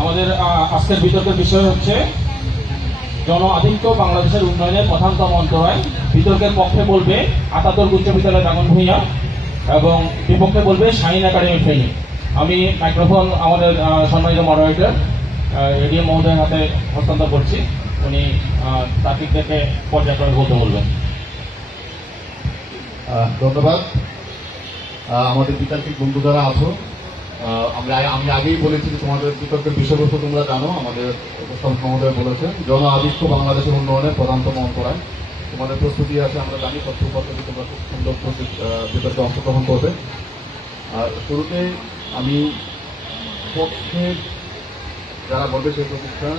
আমাদের আজকের বিতর্কের বিষয় হচ্ছে জন আধিক্য বাংলাদেশের উন্নয়নের প্রধানতম অন্তরায়। বিতর্কের পক্ষে বলবে আতাতুর্ক উচ্চ বিদ্যালয় দাগন ভূঁইয়া এবং বিপক্ষে বলবে শাহিন একাডেমি ফেনী। আমি মাইক্রোফোন আমাদের সম্মানিত মডারেটর এডিএম মহোদয়ের হাতে হস্তান্তর করছি। উনি তারিখ থেকে পর্যায়ক্রমে বলতে বলবেন। ধন্যবাদ। আমাদের বিতার্কিক বন্ধু যারা আছো, আমি আগেই বলেছি যে তোমাদের বিতর্কের বিষয়বস্তু তোমরা জানো। আমাদের উপস্থাপক মহোদয় বলেছেন জন আধিক্য বাংলাদেশের উন্নয়নের প্রধানতম অন্তরায়। তোমাদের প্রস্তুতি আছে আমরা জানি, তথ্য পদ্ধতি তোমরা খুব সুন্দর বিতর্কে অংশগ্রহণ করবে। আর শুরুতে আমি পক্ষে যারা বলবে সেই প্রতিষ্ঠান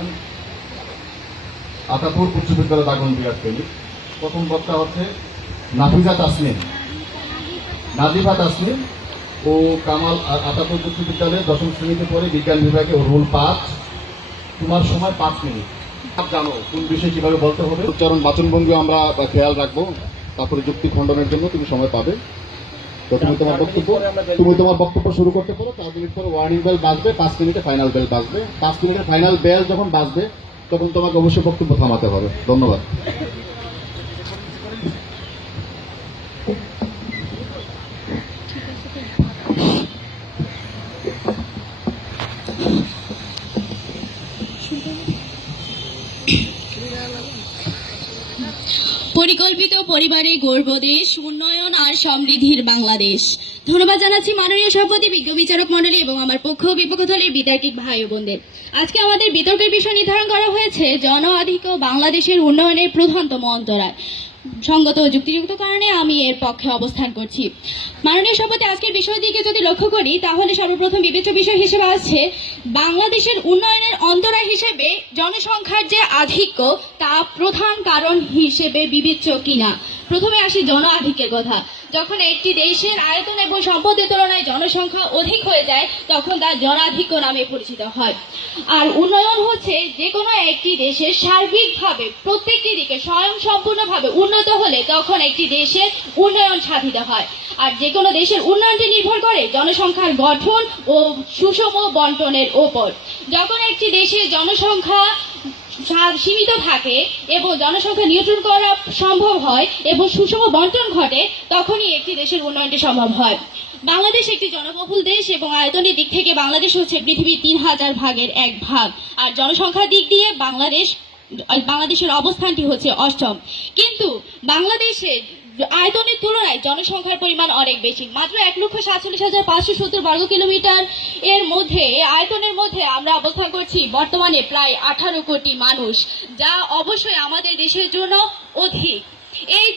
আতাতুর্ক উচ্চ বিদ্যালয় দাগন ভূঁইয়া ফেনী। প্রথম বক্তা হচ্ছে নাজিফা তাসনিম ও কামাল আতাতুর্ক উচ্চ বিদ্যালয়ে 10ম শ্রেণীতে পড়ে, বিজ্ঞান বিভাগে। ও রোল 5। তোমার সময় 5 মিনিট। জানো কোন বিষয়ে কিভাবে বলতে হবে, উচ্চারণ বাচনভঙ্গি আমরা খেয়াল রাখবো। তারপরে যুক্তি খণ্ডনের জন্য তুমি সময় পাবে। তো তুমি তোমার বক্তব্য শুরু করতে পারো। 4 মিনিট পরে ওয়ার্নিং বেল বাজবে, 5 মিনিটে ফাইনাল বেল বাজবে। 5 মিনিটের ফাইনাল বেল যখন বাজবে তখন তোমাকে অবশ্যই বক্তব্য থামাতে হবে। ধন্যবাদ। পরিকল্পিত পরিবারে গর্ব দেশ, উন্নয়ন আর সমৃদ্ধির বাংলাদেশ। ধন্যবাদ জানাচ্ছি মাননীয় সভাপতি, বিজ্ঞ বিচারক মণ্ডলী এবং আমার পক্ষ ও বিপক্ষ দলের বিতার্কিক ভাই ও বোনদের। আজকে আমাদের বিতর্কের বিষয় নির্ধারণ করা হয়েছে জন আধিক্য বাংলাদেশের উন্নয়নের প্রধানতম অন্তরায়। সঙ্গত ও যুক্তিযুক্ত কারণে আমি এর পক্ষে অবস্থান করছি। মাননীয় সভাপতি, আজকের বিষয় দিকে যদি লক্ষ্য করি তাহলে সর্বপ্রথম বিবেচ্য বিষয় হিসেবে আছে বাংলাদেশের উন্নয়নের অন্তরায় হিসেবে জনসংখ্যার যে আধিক্য তা প্রধান কারণ হিসেবে বিবেচ্য কিনা। প্রথমে আসি জন আধিক্যের কথা। যখন একটি দেশের আয়তন এবং সম্পদের তুলনায় জনসংখ্যা অধিক হয়ে যায় তখন তার জনাধিক্য নামে পরিচিত হয়। আর উন্নয়ন হচ্ছে যে কোনো একটি দেশের সার্বিকভাবে প্রত্যেকটি দিকে স্বয়ংসম্পূর্ণভাবে উন্নত হলে তখন একটি দেশের উন্নয়ন সাধিত হয়। আর যে কোনো দেশের উন্নয়নটি নির্ভর করে জনসংখ্যার গঠন ও সুষম বন্টনের ওপর। যখন একটি দেশের জনসংখ্যা সীমিত থাকে এবং জনসংখ্যা নিয়ন্ত্রণ করা সম্ভব হয় এবং সুষম বন্টন ঘটে তখনই একটি দেশের উন্নয়নটি সম্ভব হয়। বাংলাদেশ একটি জনবহুল দেশ এবং আয়তনের দিক থেকে বাংলাদেশ হচ্ছে পৃথিবীর 3000 ভাগের 1 ভাগ। আর জনসংখ্যার দিক দিয়ে বাংলাদেশের অবস্থানটি হচ্ছে 8ম। কিন্তু বাংলাদেশে আয়তনের তুলনায় জনসংখ্যার পরিমাণ অনেক বেশি, মাত্র 1,47,570 বর্গ কিলোমিটার এর মধ্যে আয়তনের মধ্যে আমরা অবস্থান করছি বর্তমানে প্রায় 18 কোটি মানুষ, যা অবশ্যই আমাদের দেশের জন্য অধিক। এই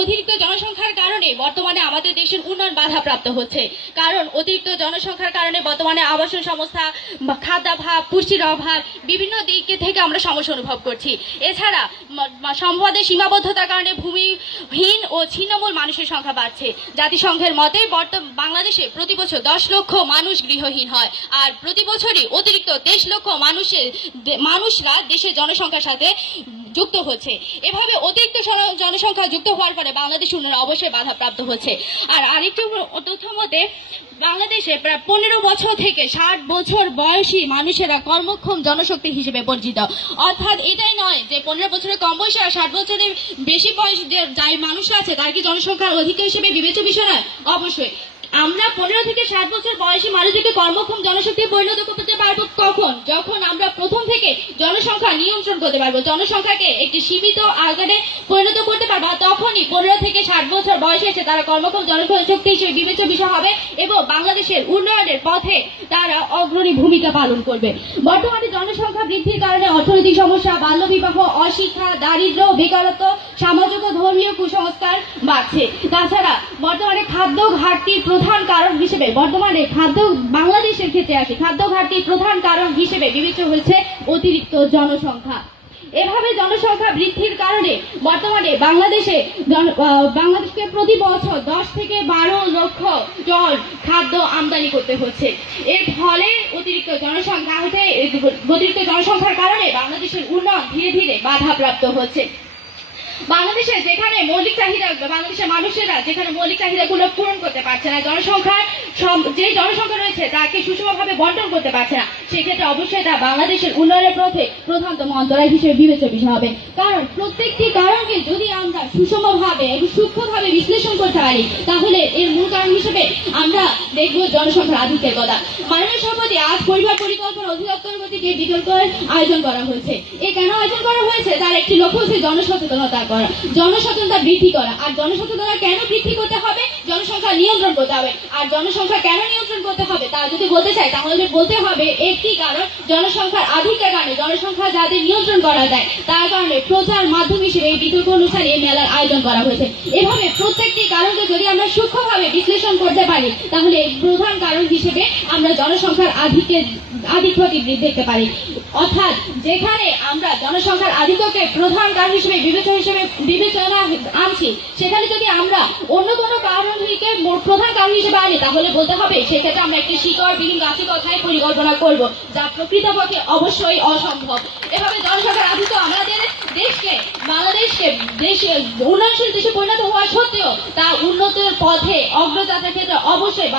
অতিরিক্ত জনসংখ্যার কারণে বর্তমানে আমাদের দেশের উন্নয়ন বাধাপ্রাপ্ত হচ্ছে। কারণ অতিরিক্ত জনসংখ্যার কারণে বর্তমানে আবাসন সংস্থা, খাদ্যাভাব, পুষ্টির অভাব, বিভিন্ন দিক থেকে আমরা সমস্যা অনুভব করছি। এছাড়া সম্পদের সীমাবদ্ধতার কারণে ভূমিহীন ও ছিন্নমূল মানুষের সংখ্যা বাড়ছে। জাতিসংঘের মতে বাংলাদেশে প্রতি বছর 10 লক্ষ মানুষ গৃহহীন হয়। আর প্রতি বছরই অতিরিক্ত 23 লক্ষ মানুষরা দেশের জনসংখ্যার সাথে যুক্ত হচ্ছে। এভাবে অতিরিক্ত জনসংখ্যা যুক্ত হওয়ার ফলে বাংলাদেশ উন্নয়ন অবশ্যই বাধাপ্রাপ্ত হচ্ছে। আর আরেকটু তথ্য মতে বাংলাদেশে প্রায় 15 বছর থেকে 60 বছর বয়সী মানুষেরা কর্মক্ষম জনশক্তি হিসেবে পরিচিত। অর্থাৎ এটাই নয় যে 15 বছরের কম বয়সী আর 60 বছরের বেশি বয়স যাই মানুষরা আছে তার কি জনসংখ্যার অধিক হিসেবে বিবেচ্য বিষয় নয়? অবশ্যই। আমরা 15 থেকে 60 বছর বয়সী মানুষদেরকে কর্মক্ষম জনশক্তি পরিণত করতে পারবো কখন? যখন আমরা প্রথম থেকে জনসংখ্যা নিয়ন্ত্রণ করতে পারবো, জনসংখ্যাকে একটি সীমিত আকারে পরিণত করতে পারবো। তখনই 15 থেকে 60 বছর বয়সে এসে তারা কর্মক্ষম জনশক্তি হিসেবে বিবেচ্য বিষয় হবে এবং বাংলাদেশের উন্নয়নের পথে তারা অগ্রণী ভূমিকা পালন করবে। বর্তমানে জনসংখ্যা বৃদ্ধির কারণে অর্থনৈতিক সমস্যা, বাল্যবিবাহ, অশিক্ষা, দারিদ্র্য, বেকারত্ব, সামাজিক ও ধর্মীয় কুসংস্কার বাড়ছে। তাছাড়া বর্তমানে খাদ্য ঘাটতির প্রধান কারণ হিসেবে বাংলাদেশের ক্ষেত্রে আসে, খাদ্য ঘাটতির প্রধান কারণ হিসেবে বিবেচ্য হয়েছে অতিরিক্ত জনসংখ্যা। এভাবে জনসংখ্যা বৃদ্ধির কারণে বর্তমানে বাংলাদেশকে প্রতি বছর 10 থেকে 12 লক্ষ টন খাদ্য আমদানি করতে হচ্ছে। এর ফলে অতিরিক্ত জনসংখ্যার কারণে বাংলাদেশের উন্নয়ন ধীরে ধীরে বাধাপ্রাপ্ত হচ্ছে। বাংলাদেশের যেখানে মৌলিক চাহিদা, বাংলাদেশের মানুষেরা যেখানে মৌলিক চাহিদাগুলো পূরণ করতে পারছে না, যে জনসংখ্যা রয়েছে তাকে সুষমভাবে বন্টন করতে পারছে না, সেক্ষেত্রে অবশ্যই তা বাংলাদেশের উন্নয়নের পথে প্রধানতম অন্তরায় হিসেবে বিবেচিত হবে। কারণ প্রত্যেকটি কারণকে যদি আমরা সুষমভাবে এবং সূক্ষ্মভাবে বিশ্লেষণ করতে পারি, তাহলে এর মূল কারণ হিসেবে আমরা দেখব জনসংখ্যার আধিক্যের কথা। মাননীয় সভাপতি, আজ পরিবার পরিকল্পনা অধিদপ্তর কর্তৃক এই বিতর্কের আয়োজন করা হয়েছে। এ কেন আয়োজন করা হয়েছে? তার একটি লক্ষ্য হচ্ছে জনসচেতনতা করা, জনসচেতনতা বৃদ্ধি করা। আর জনসচেতনতা কেন বৃদ্ধি করতে হবে? জনসংখ্যা নিয়ন্ত্রণ করতে হবে। আর জনসংখ্যা কেন নিয়ন্ত্রণ করতে হবে তা যদি বলতে চাই, তাহলে বলতে হবে একটি কারণ, জনসংখ্যার আধিক্যের কারণে জনসংখ্যা যাদের নিয়ন্ত্রণ করা যায় তার কারণে প্রচার মাধ্যম হিসেবে এই বিতর্ক অনুষ্ঠানে এই মেলার আয়োজন করা হয়েছে। এভাবে প্রত্যেকটি কারণকে যদি আমরা সূক্ষ্মভাবে বিশ্লেষণ করতে পারি, তাহলে প্রধান কারণ হিসেবে আমরা জনসংখ্যার আধিক্যটি দেখতে পারি। অর্থাৎ যেখানে আমরা জনসংখ্যার আধিক্যকে প্রধান কারণ হিসেবে বিবেচনা আনছি, সেখানে যদি আমরা অন্য কোনো কারণকে প্রধান কারণ হিসেবে আনি, তাহলে বলতে হবে সেক্ষেত্রে আমরা একটি শিকড়বিহীন গাছের কথাই পরিকল্পনা করব, যা প্রকৃতপক্ষে অবশ্যই অসম্ভব। এভাবে জনসংখ্যার আধিক্য আমাদের বাংলাদেশকে উন্নয়নশীল দেশে পরিণত হওয়া সত্ত্বেও তা উন্নতির পথে অগ্রযাত্রার ক্ষেত্রে অবশ্যই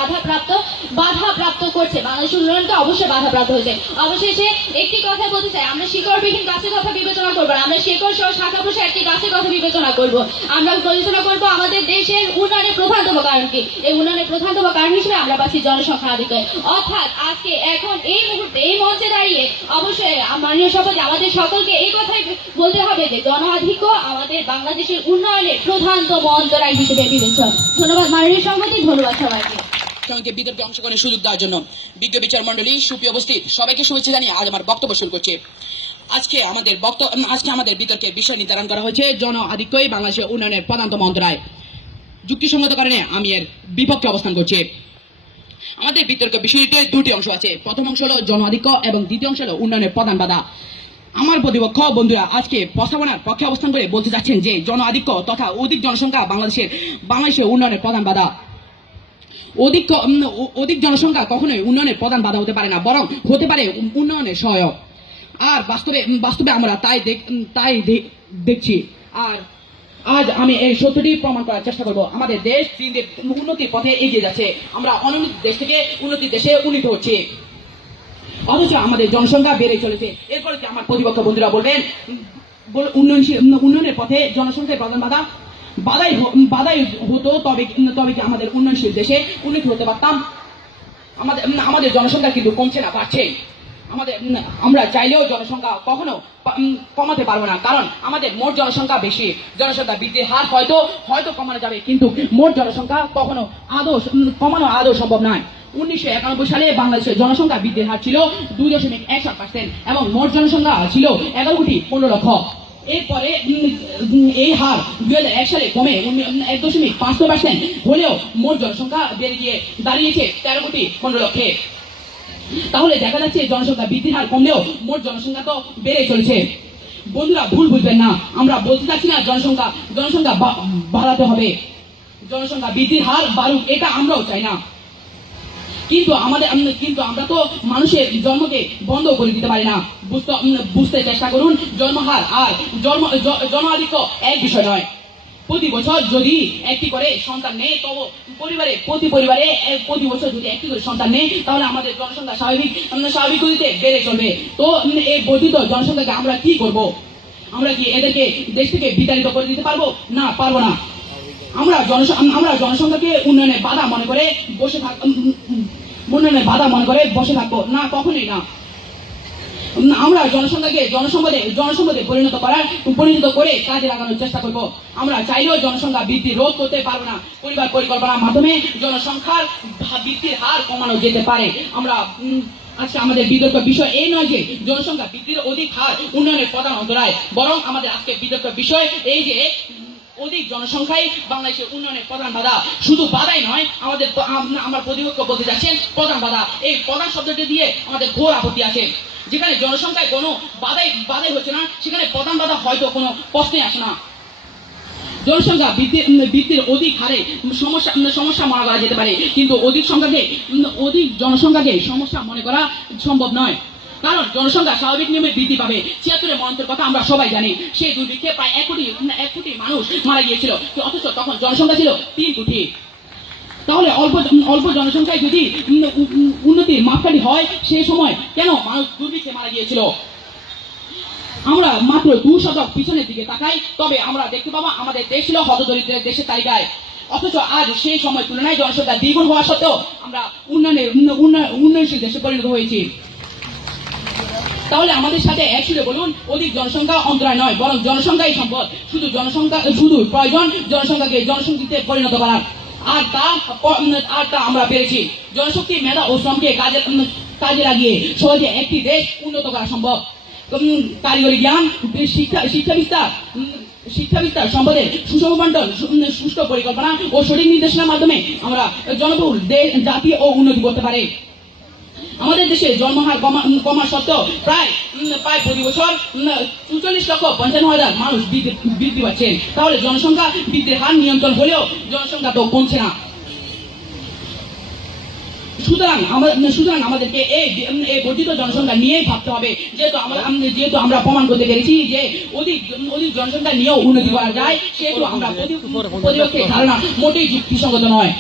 বাধাপ্রাপ্ত করছে। বাংলাদেশের উন্নয়নকে অবশ্যই বাধাপ্রাপ্ত হয়েছে। অবশেষে একটি কথা বলতে চাই, আমরা শিকড়বিহীন গাছের কথা বিবেচনা করবো না, আমরা শিকড় সহ শাখা পোষা একটি গাছের কথা বিবেচনা করব। আমরা বিবেচনা করবো আমাদের দেশের উন্নয়নের প্রধানতম কারণ কি। এই উন্নয়নের প্রধানতম কারণ হিসেবে আমরা পাচ্ছি জনসংখ্যা আধিক্য। অর্থাৎ আজকে এখন এই মুহূর্তে এই মঞ্চে দাঁড়িয়ে অবশ্যই মাননীয় সভাপতি আমাদের সকলকে এই কথাই বলতে হবে যে জন আধিক্য আমাদের বাংলাদেশের উন্নয়নের প্রধানতম অন্তরায় হিসেবে বিবেচনা। ধন্যবাদ মাননীয় সভাপতি, ধন্যবাদ সবাইকে। সঙ্গে বিতর্কে অংশগ্রহণের সুযোগ দেওয়ার জন্য বিজ্ঞ বিচার মন্ডলী সুপ্রিয় উপস্থিত সবাইকে শুভেচ্ছা জানিয়ে আজ আমার বক্তব্য শুরু করছি। আজকে আমাদের বিতর্কের বিষয় নির্ধারণ করা হয়েছে জন আধিক্যই বাংলাদেশের উন্নয়নের প্রধানতম অন্তরায়। যুক্তিসঙ্গত কারণে আমি এর বিপক্ষে অবস্থান করছি। আমাদের বিতর্ক বিষয়টিতে দুটি অংশ আছে। প্রথম অংশ হলো জন আধিক্য এবং দ্বিতীয় অংশ হলো উন্নয়নের প্রধান বাধা। আমার প্রতিপক্ষ বন্ধুরা আজকে প্রস্তাবনার পক্ষে অবস্থান করে বলতে যাচ্ছেন যে জন আধিক্য তথা অধিক জনসংখ্যা বাংলাদেশের উন্নয়নের প্রধান বাধা। অধিক জনসংখ্যা কখনোই উন্নয়নের প্রধান বাধা হতে পারে না, বরং হতে পারে উন্নয়নের সহায়ক। আর বাস্তবে আমরা তাই দেখছি। আর আজ আমি এই সত্যটি প্রমাণ করার চেষ্টা করব। আমাদের দেশ দিন দিন উন্নতির পথে এগিয়ে যাচ্ছে। আমরা অনুন্নত দেশ থেকে উন্নতির দেশে উন্নীত হচ্ছি, অথচ আমাদের জনসংখ্যা বেড়ে চলেছে। এরপরে কি আমার প্রতিপক্ষ বন্ধুরা বলবেন উন্নয়নের পথে জনসংখ্যার প্রধান বাধাই হতো, তবে কি আমাদের উন্নয়নশীল দেশে উন্নতি হতে পারতাম? আমাদের জনসংখ্যা কিন্তু কমছে না, বাড়ছে। আমরা চাইলেও জনসংখ্যা কখনো কমাতে পারবো না, কারণ আমাদের মোট জনসংখ্যা বেশি। জনসংখ্যা বৃদ্ধির হার হয়তো কমানো যাবে, কিন্তু মোট জনসংখ্যা কখনো কমানো আদৌ সম্ভব নয়। 1991 সালে বাংলাদেশের জনসংখ্যা বৃদ্ধির হার ছিল 2.61% এবং মোট জনসংখ্যা ছিল 11,15,00,000। এরপরে এই হার 2001 সালে কমে 1.55% হলেও মোট জনসংখ্যা বেড়ে গিয়ে দাঁড়িয়েছে 13,15,00,000। তাহলে দেখা যাচ্ছে জনসংখ্যা বৃদ্ধির হার কমলেও মোট জনসংখ্যা তো বেড়ে চলেছে। বন্ধুরা ভুল বুঝবেন না, আমরা বলতে চাচ্ছি না জনসংখ্যা বাড়াতে হবে, জনসংখ্যা বৃদ্ধির হার বাড়ুক, এটা আমরাও চাই না। কিন্তু আমরা তো মানুষের জন্মকে বন্ধ করে দিতে পারি না। বুঝতে চেষ্টা করুন, জন্মহার আর জন আধিক্য এক বিষয় নয়। প্রতি বছর যদি একটি করে সন্তান নেই, তবে প্রতি পরিবারে প্রতি বছর যদি একটি করে সন্তান নেই, তাহলে আমাদের জনসংখ্যা স্বাভাবিক গতিতে বেড়ে চলবে। তো এই বর্ধিত জনসংখ্যাকে আমরা কি করব? আমরা কি এদেরকে দেশ থেকে বিতাড়িত করে দিতে পারবো? না, পারবো না। আমরা জনসংখ্যাকে উন্নয়নের বাধা মনে করে বসে থাকবো না, কখনোই না। আমরা জনসংখ্যাকে জনসম্পদে পরিণত করে কাজে লাগানোর চেষ্টা করব। আমরা চাইলেও জনসংখ্যা বৃদ্ধি রোধ করতে পারবো না। পরিবার পরিকল্পনার মাধ্যমে জনসংখ্যার বৃদ্ধির হার কমানো যেতে পারে। আজকে আমাদের বিতর্ক বিষয় এই নয় যে জনসংখ্যা বৃদ্ধির অধিক হার উন্নয়নের প্রধান অন্তরায়, বরং আমাদের আজকে বিতর্ক বিষয় এই যে অধিক জনসংখ্যাই বাংলাদেশের উন্নয়নের প্রধান বাধা। শুধু বাধাই নয়, আমার প্রতিপক্ষ বলতে যাচ্ছেন প্রধান বাধা। এই প্রধান শব্দটি দিয়ে আমাদের ঘোর আপত্তি আছে। যেখানে জনসংখ্যায় কোনো বাধাই হচ্ছে না, সেখানে প্রধান বাধা হয়তো কোনো প্রশ্নই আসে না। জনসংখ্যা বৃদ্ধির অধিক হারে সমস্যা মনে করা যেতে পারে, কিন্তু অধিক জনসংখ্যাকে সমস্যা মনে করা সম্ভব নয়। কারণ জনসংখ্যা স্বাভাবিক নিয়মে বৃদ্ধি পাবে। ৭৬ মন্ত্রের কথা আমরা সবাই জানি। সেই দুর্ভিক্ষে প্রায় ১ কোটি মানুষ মারা গিয়েছিল, অথচ তখন জনসংখ্যা ছিল ৩ কোটি। তাহলে অল্প জনসংখ্যায় যদি উন্নতির মাপকাঠি হয়, সেই সময় কেন মানুষ দুর্ভিক্ষে মারা গিয়েছিল? আমরা মাত্র ২ শতক পিছনের দিকে তাকাই, তবে আমরা দেখতে পাবো আমাদের দেশ ছিল হতদরিদ্রের দেশের তালিকায়। অথচ আজ সেই সময় তুলনায় জনসংখ্যা দ্বিগুণ হওয়া সত্ত্বেও আমরা উন্নয়নশীল দেশে পরিণত হয়েছি। তাহলে আমাদের সাথে একসুরে বলুন, অধিক জনসংখ্যা অন্তরায় নয়, বরং জনসংখ্যাই সম্পদ। শুধু প্রয়োজন জনসংখ্যাকে জনশক্তিতে পরিণত করার। আর তা আমরা পেরেছি। জনশক্তি, মেধা ও শ্রমকে কাজে লাগিয়ে সহজে একটি দেশ উন্নত করা সম্ভব। কারিগরি জ্ঞান, শিক্ষা বিস্তার, সম্পদের সুষম বন্টন, সুষ্ঠু পরিকল্পনা ও সঠিক নির্দেশনার মাধ্যমে আমরা জনবহুল জাতি ও উন্নতি করতে পারি। আমাদের দেশে জন্মহার কমা সত্ত্বেও প্রায় প্রতি বছর ৪৪,৫৫,০০০ মানুষ বৃদ্ধি পাচ্ছেন। তাহলে জনসংখ্যা বৃদ্ধির হার নিয়ন্ত্রণ হলেও জনসংখ্যা তো কমছে না। সুতরাং আমাদেরকে এই বর্ধিত জনসংখ্যা নিয়েই ভাবতে হবে, যেহেতু আমরা প্রমাণ করতে পেরেছি যে অধিক জনসংখ্যা নিয়েও উন্নতি করা যায়, সেহেতু আমরা প্রতিপক্ষের ধারণা মোটেই যুক্তিসঙ্গত নয়।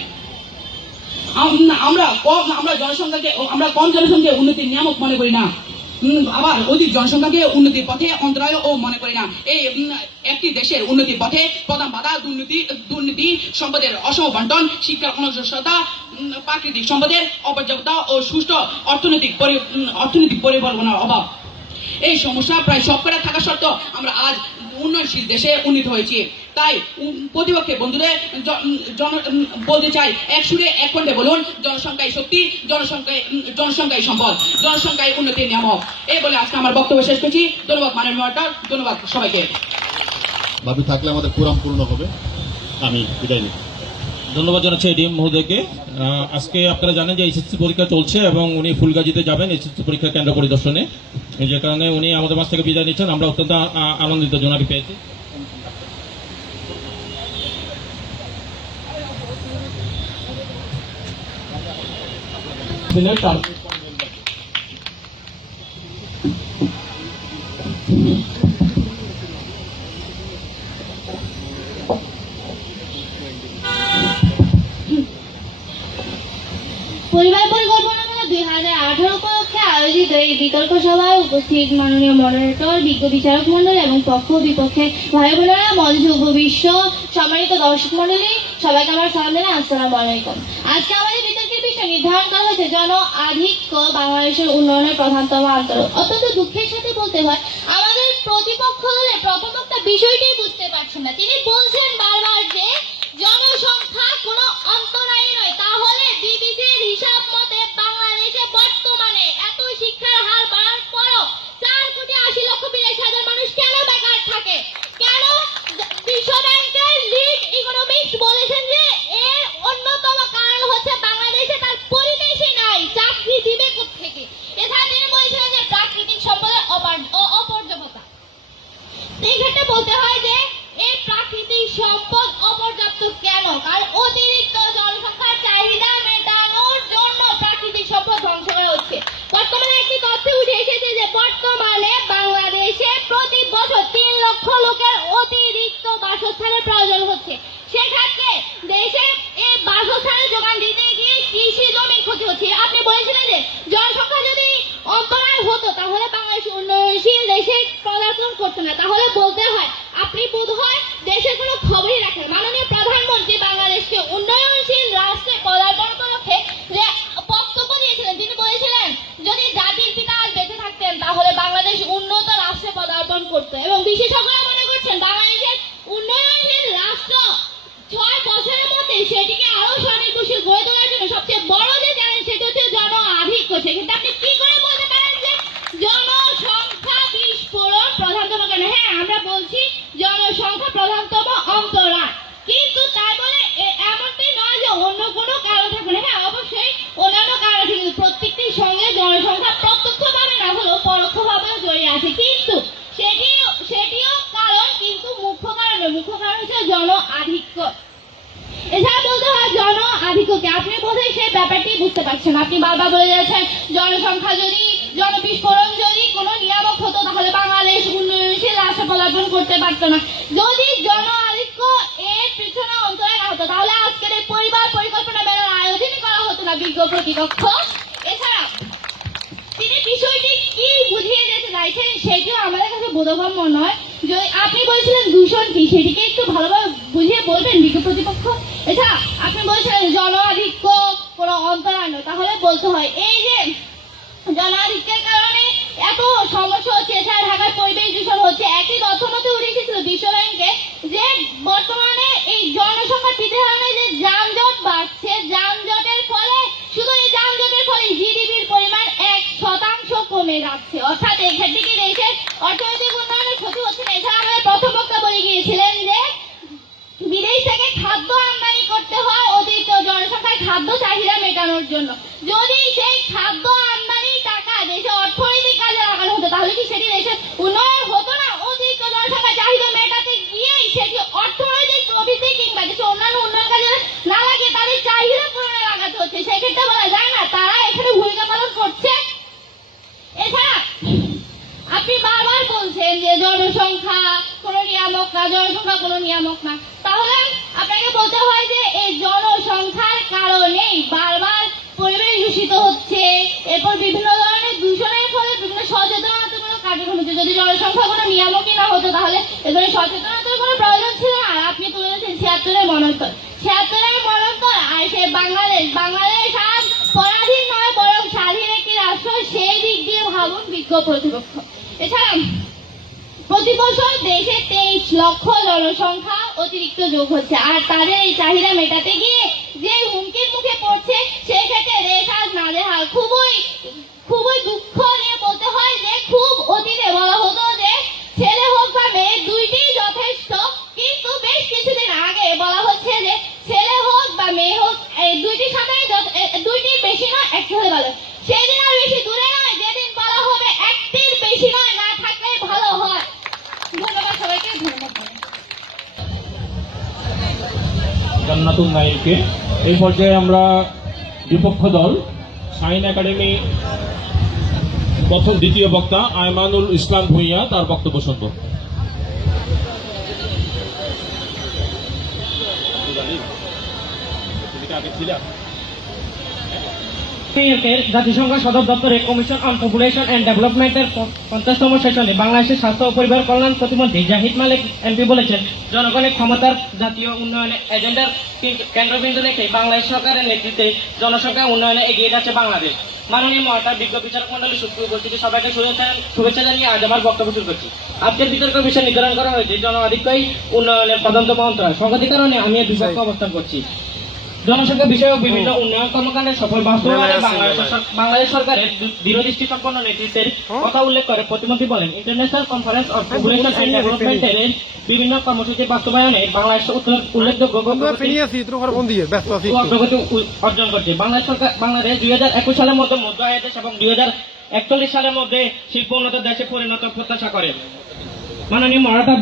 আমরা কম জনসংখ্যাকে উন্নতির নিয়ামক মনে করি না, আবার অধিক জনসংখ্যাকে উন্নতির পথে অন্তরায় ও মনে করি না। এই একটি দেশের উন্নতির পথে প্রধান বাধা দুর্নীতি, সম্পদের অসম বন্টন, শিক্ষার অনগ্রসরতা, প্রাকৃতিক সম্পদের অপর্যাপ্ততা ও সুষ্ঠু অর্থনৈতিক পরিকল্পনার অভাব। এই সমস্যা প্রায় শতকরা থাকা সত্ত্বেও আমরা আজ উন্নয়নশীল দেশে উন্নীত হয়েছি। তাই প্রতিপক্ষের বন্ধুদের বলতে চাই, এক সুরে এক কণ্ঠে বলুন, জনসংখ্যাই শক্তি, জনসংখ্যাই সম্পদ, জনসংখ্যাই উন্নতির নিয়ামক। এই বলে আজকে আমার বক্তব্য শেষ করছি। ধন্যবাদ মাননীয় মহাশয়, ধন্যবাদ সবাইকে। ভাবি থাকলে আমাদের কোরাম পূর্ণ হবে। আমি বিদায় নিই। ধন্যবাদ জানাচ্ছি এডিএম মহোদয়কে। আজকে আপনারা জানেন যে এসএসসি পরীক্ষা চলছে এবং উনি ফুলগাজীতে যাবেন এসএসসি পরীক্ষা কেন্দ্র পরিদর্শনে, যে কারণে উনি আমাদের মাঝ থেকে বিদায় নিচ্ছেন। আমরা অত্যন্ত আনন্দিত জনাকে পেয়েছি। পরিবার পরিকল্পনা 2018 উপলক্ষে আয়োজিত এই বিতর্ক সভায় উপস্থিত মাননীয় মডারেটর, বিজ্ঞ বিচারক মন্ডলী এবং পক্ষ বিপক্ষে ভাই বোনেরা, মঞ্চে উপবিষ্ট সম্মানিত দর্শক মন্ডলী, সবাইকে আমার সালাম জানাই, আসসালামু আলাইকুম। আজকে আমাদের বিতর্কের বিষয় নির্ধারণ করা হয়েছে জন আধিক্য বাংলাদেশের উন্নয়নের প্রধানতম আন্দোলন। অত্যন্ত দুঃখের সাথে বলতে হয়, আমাদের প্রতিপক্ষ দলের প্রথম বক্তা বিষয়টি বুঝতে পারছেন না। তিনি বলছেন বারবার যে জনসংখ্যা কোনো অন্তরায় নয়। তাহলে বিবিসির হিসাব মতে বাংলাদেশে বর্তমানে এত শিক্ষার হার বাড়ার পরও 4,80,82,000 মানুষ কেন বেকার থাকে? কেন? বিশ্ব ব্যাংকের লিড ইকোনমিক্স বলেছেন যে এর অন্যতম কারণ হচ্ছে বাংলাদেশে তার পরিবেশই নাই, চাকরি দিবে কোত্থেকে? এছাড়া তিনি বলেছিলেন যে প্রাকৃতিক সম্পদের অপর্যাপ্ততা। এই ক্ষেত্রে বলতে হয় যে এই প্রাকৃতিক সম্পদ অপর্যাপ্ত কেন? কারণ অতিরিক্ত জনসংখ্যার চাহিদা মেটানোর জন্য প্রাকৃতিক সম্পদ ধ্বংস করা হচ্ছে। বর্তমানে একটি তথ্য উঠে এসেছে যে বর্তমানে বাংলাদেশে প্রতি বছর 3 লক্ষ লোকের অতিরিক্ত বাসস্থানের প্রয়োজন হচ্ছে। সেক্ষেত্রে দেশে এই বাসস্থানের যোগান দিতে গিয়ে কৃষি জমির ক্ষতি হচ্ছে। আপনি বলেছিলেন যে জনসংখ্যা যদি অন্তরায় হতো তাহলে বাংলাদেশ উন্নয়নশীল দেশে পদার্পণ করতো না। তাহলে বলতে হয় আপনি বোধহয় দেশের কোনো খবরই রাখেন। মাননীয় প্রধানমন্ত্রী বাংলাদেশকে উন্নয়নশীল রাষ্ট্রে পদার্পণ উপলক্ষে যে বক্তব্য দিয়েছিলেন, তিনি বলেছিলেন যদি জাতির পিতা আজ বেঁচে থাকতেন তাহলে বাংলাদেশ উন্নত রাষ্ট্রে পদার্পণ করতো। এবং বিশেষজ্ঞরা মনে করছেন বাংলাদেশের উন্নয়নশীল রাষ্ট্র 6 বছরের মধ্যে সেটিকে আরো স্বনির্ভরশীল গড়ে তোলার জন্য সবচেয়ে বড় যে চ্যালেঞ্জ সেটি হচ্ছে জন আধিক্য। সেক্ষেত্রে আপনি কি করে বলতে পারেন যে জনসংখ্যা বিস্ফোরণ প্রধানতম কেন? হ্যাঁ, আমরা বলছি জনসংখ্যা প্রধানতম অন্তরায়, কিন্তু তাই বলে এমনটি নয় যে অন্য কোনো কারণ থাকবে না। হ্যাঁ, অবশ্যই অন্যান্য কারণ আছে, কিন্তু প্রত্যেকটির সঙ্গে জনসংখ্যা প্রত্যক্ষভাবে না হলেও পরোক্ষভাবেও জড়িয়ে আছে। কিন্তু সেটিও কারণ, কিন্তু মুখ্য কারণ নয়। মুখ্য কারণ হচ্ছে জন আধিক্য। এছাড়া বলতে হয় জন আধিক্যকে আপনি বোধহয় সেই ব্যাপারটি বুঝতে পারছেন। আপনি বারবার বলে যাচ্ছেন জনসংখ্যা যদি জনবিস্ফোরণ যদি কোনো নিয়ামক হতো তাহলে বাংলাদেশ উন্নয়নশীল রাষ্ট্র পদার্পণ করতে পারতো না। যদি জন আধিক্য এর পিছনে অন্তরায় না হতো তাহলে আজকের এই পরিবার পরিকল্পনা মেলার আয়োজনই করা হতো না বিজ্ঞ প্রতিপক্ষ। এছাড়া তিনি বিষয়টি কি বুঝিয়ে যেতে চাইছেন সেটিও আমাদের কাছে বোধগম্য নয়। যদি আপনি বলছিলেন দূষণ কি, সেটিকে একটু ভালোভাবে বুঝিয়ে বলবেন বিজ্ঞ প্রতিপক্ষ। এছাড়া আপনি বলছিলেন জন আধিক্য কোনো অন্তরায় নয়, তাহলে বলতে হয় এই যে জনাধিক্যের কারণে এত সমস্যা হচ্ছে, এছাড়া ঢাকার পরিবেশ দূষণ হচ্ছে। একই তথ্য মধ্যে উঠে এসেছিল বিশ্ব ব্যাংকে যে বর্তমানে এই জনসংখ্যা বৃদ্ধির কারণে যে যানজট বাড়ছে, যানজটের ফলে শুধু এই যানজটের ফলে জিডিপির পরিমাণ 1% কমে যাচ্ছে। অর্থাৎ এক্ষেত্রে কি দেশের অর্থনৈতিক উন্নয়নের ক্ষতি হচ্ছে না। এছাড়া আমাদের প্রথম বক্তা বলে গিয়েছিলেন যে বিদেশ থেকে খাদ্য আমদানি করতে হয় অতিরিক্ত জনসংখ্যার খাদ্য চাহিদা মেটানোর জন্য। যদি সেই খাদ্য আমদানির টাকা দেশে অর্থনৈতিক কাজে লাগানো হতো তাহলে কি সেটি দেশের উন্নয়ন হতো না? অতিরিক্ত জনসংখ্যার চাহিদা মেটাতে গিয়েই সেটি অর্থনৈতিক প্রবৃদ্ধি কিংবা দেশের অন্যান্য উন্নয়ন কাজে না লাগিয়ে তাদের চাহিদা পূরণে লাগাতে হচ্ছে। সেক্ষেত্রে বলা যায় না তারা এখানে ভূমিকা পালন করছে। এছাড়া আপনি বারবার বলছেন যে জনসংখ্যা কোনো নিয়ামক না, জনসংখ্যা কোনো নিয়ামক না। তাহলে আপনাকে বলতে হয় যে এই জনসংখ্যার কারণেই বারবার পরিবেশ দূষিত হচ্ছে, এরপর বিভিন্ন ধরনের দূষণের ফলে বিভিন্ন সচেতনতামূলক কার্যক্রম হচ্ছে। যদি জনসংখ্যা কোনো নিয়ামকই না হতো তাহলে এগুলো সচেতনতার কোনো প্রয়োজন ছিল না। আর আপনি তুলে ধরেছেন 76-এর মনন্তর, 76-এর মনন্তর আর সে বাংলাদেশ আর পরাধীন নয় বরং স্বাধীন একটি রাষ্ট্র, সেই দিক দিয়ে ভাবুন বিজ্ঞ প্রতিপক্ষ। এছাড়া প্রতি বছর দেশে 23 লক্ষ জনসংখ্যা অতিরিক্ত যোগ হচ্ছে, আর তাদের এই চাহিদা মেটাতে গিয়ে যে হুমকির মুখে পড়ছে সেক্ষেত্রে দেশ আজ নাজেহাল। খুবই দুঃখ নিয়ে বলতে হয় যে খুব অতীতে বলা হতো যে ছেলে হোক বা মেয়ে দুইটি যথেষ্ট, কিন্তু বেশ কিছুদিন আগে বলা হচ্ছে যে ছেলে হোক বা মেয়ে হোক এই দুইটির সাথে দুইটির বেশি নয়, একটি হলে ভালো। সেদিন আর বেশি দূরে নয় যেদিন বলা হবে একটির বেশি নয়, না থাকলে ভালো হয়। ধন্যবাদ সবাইকে, ধন্যবাদ। জান্নাতুল নাইমকে। এই পর্যায়ে আমরা বিপক্ষ দল শাহিন একাডেমি দ্বিতীয় বক্তা আয়মানুল ইসলাম ভূঁইয়া তার বক্তব্য শুনব। নিউইয়র্কের জাতিসংঘ সদর দপ্তরে কমিশন অন পপুলেশন অ্যান্ড ডেভেলপমেন্টের 50তম সেশনে বাংলাদেশের স্বাস্থ্য ও পরিবার কল্যাণ প্রতিমন্ত্রী জাহিদ মালিক এমপি বলেছেন, জনগণের ক্ষমতার জাতীয় উন্নয়নের এজেন্ডার কেন্দ্রবিন্দু রেখে বাংলাদেশ সরকারের নেতৃত্বে জনসংখ্যা উন্নয়নে এগিয়ে যাচ্ছে বাংলাদেশ। মাননীয় মহাতার বিজ্ঞ বিচারক মন্ডলী সুপ্রিয় উপস্থিতি সবাইকে শুভেচ্ছা জানিয়ে আজ আমার বক্তব্য শুরু করছি। আজকের বিতর্ক বিষয় নির্ধারণ করা হয়েছে জন আধিক্যই উন্নয়নের প্রধানতম অন্তরায়। সংগতি কারণে আমি এর বিপক্ষে অবস্থান করছি। জনসংখ্যা বিষয়ক বিভিন্ন উন্নয়ন কর্মকাণ্ডের সফল বাস্তবায়নে বাংলাদেশ সরকারের দৃঢ়দৃষ্টি সম্পন্ন নেতৃত্বের কথা উল্লেখ করে প্রতিমন্ত্রী বলেন, international conference on population and ডেভেলপমেন্টের বিভিন্ন কর্মসূচি বাস্তবায়নে বাংলাদেশ উল্লেখযোগ্য অগ্রগতি অর্জন করছে। বাংলাদেশ 2021 সালের মধ্যে মধ্য আয়ের দেশ এবং 2041 সালের মধ্যে শিল্প উন্নত দেশে পরিণত প্রত্যাশা করে। মাননীয় মরাঠা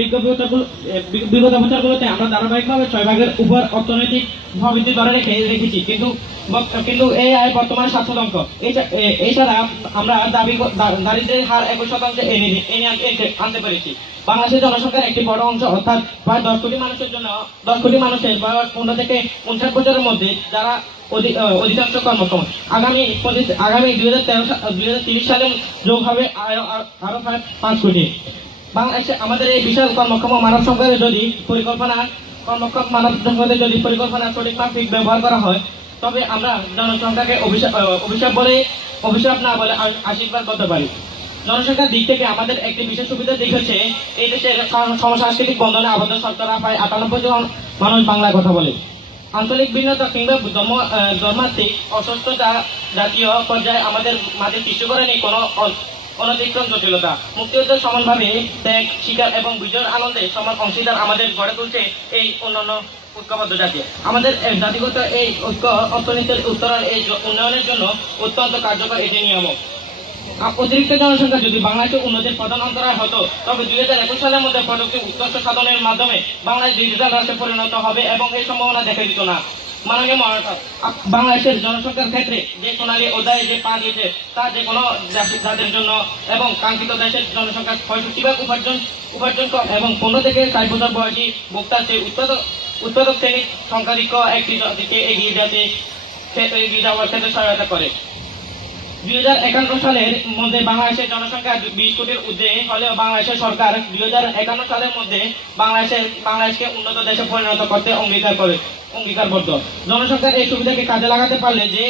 বিগত বছরগুলোতে আমরা ধারাবাহিকভাবে 6 ভাগের উপর অর্থনৈতিক প্রবৃদ্ধি ধরে রেখেছি, কিন্তু এই আয় বর্তমানে 7% এছাড়া আমরা দারিদ্র্যের হার 21% আনতে পেরেছি। বাংলাদেশের জনসংখ্যার একটি বড় অংশ অর্থাৎ প্রায় 10 কোটি মানুষের বয়স 15 থেকে 59 বছরের মধ্যে, যারা অধিকাংশ কর্মক্ষম। আগামী 2030 সালে যোগ হবে আরো প্রায় 5 কোটি। বাংলাদেশে আমাদের এই বিশাল কর্মক্ষম মানব সম্পদের যদি পরিকল্পনা সঠিক মাফিক ব্যবহার করা হয়, তবে আমরা জনসংখ্যাকে অভিশাপ না বলে আশীর্বাদ করতে পারি। জনসংখ্যার দিক থেকে আমাদের একটি বিশেষ সুবিধার দিক হচ্ছে এই দেশের সমসাংস্কৃতিক বন্ধনে আবদ্ধ শতকরা প্রায় 98% মানুষ বাংলায় কথা বলে। আঞ্চলিক ভিন্নতা কিংবা ধর্মাত্মিক অসুস্থতা জাতীয় পর্যায়ে আমাদের মাঝে সৃষ্টি করেনি কোনো অনতিক্রম জটিলতা। মুক্তিযুদ্ধের সমানভাবে ত্যাগ, শিকার এবং বিজয়ের আনন্দে সমান অংশীদার আমাদের গড়ে তুলছে এই অন্যান্য ঐক্যবদ্ধ জাতি। আমাদের জাতিগত এই ঐক্য অর্থনীতির উন্নয়নের জন্য অত্যন্ত কার্যকর একটি নিয়ামক। অতিরিক্ত জনসংখ্যা যদি বাংলাদেশের উন্নতির প্রধান অন্তরায় হতো, তবে 2021 সালের মধ্যে প্রযুক্তি উৎকর্ষ সাধনের মাধ্যমে বাংলাদেশ ডিজিটাল রাষ্ট্রে পরিণত হবে এবং এই সম্ভাবনা দেখা দিত না। মাননীয় মহারাষ্ট্র বাংলাদেশের জনসংখ্যার ক্ষেত্রে যে সোনালী অধ্যায়ে যে পা দিয়েছে তা যে কোনো জাতির জন্য এবং কাঙ্ক্ষিত দেশের জনসংখ্যা 65% উপার্জন কম এবং 15 থেকে 60 বছর বয়সী ভোক্তার চেয়ে উৎপাদক শ্রেণীর সংখ্যাধিক্য একটি জাতিকে এগিয়ে যাওয়ার ক্ষেত্রে সহায়তা করে। 2051 সালের মধ্যে বাংলাদেশের জনসংখ্যা 20 কোটির ঊর্ধ্বে হলেও বাংলাদেশের সরকার 2051 সালের মধ্যে বাংলাদেশকে উন্নত দেশে পরিণত করতে অঙ্গীকারবদ্ধ। জনসংখ্যার এই সুবিধাকে কাজে লাগাতে পারলে যে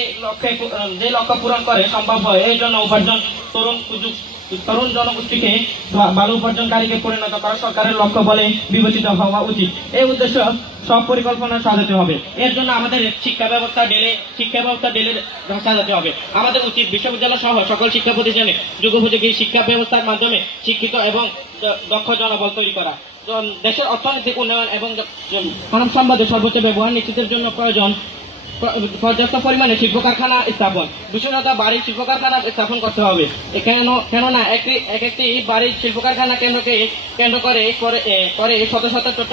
লক্ষ্য পূরণ করে সম্ভব হয়। এই জন্য উপার্জন তরুণ জনগোষ্ঠীকে ভালো উপার্জনকারীকে পরিণত করা সরকারের লক্ষ্য বলে বিবেচিত হওয়া উচিত। এই উদ্দেশ্য সব পরিকল্পনা সাজাতে হবে। এর জন্য আমাদের শিক্ষা ব্যবস্থা ঢেলে সাজাতে হবে। আমাদের উচিত বিশ্ববিদ্যালয় সহ সকল শিক্ষা প্রতিষ্ঠানে যুগোপযোগী শিক্ষা ব্যবস্থার মাধ্যমে শিক্ষিত এবং দক্ষ জনবল তৈরি করা। দেশের অর্থনৈতিক উন্নয়ন এবং মানব সম্পদের সর্বোচ্চ ব্যবহার নিশ্চিতের জন্য প্রয়োজন পর্যাপ্ত পরিমাণে শিল্প কারখানা স্থাপন, বিশেষত বাড়ির শিল্প কারখানা স্থাপন করতে হবে। কেননা একটি বাড়ির শিল্প কারখানা কেন্দ্র করে শত শত ছোট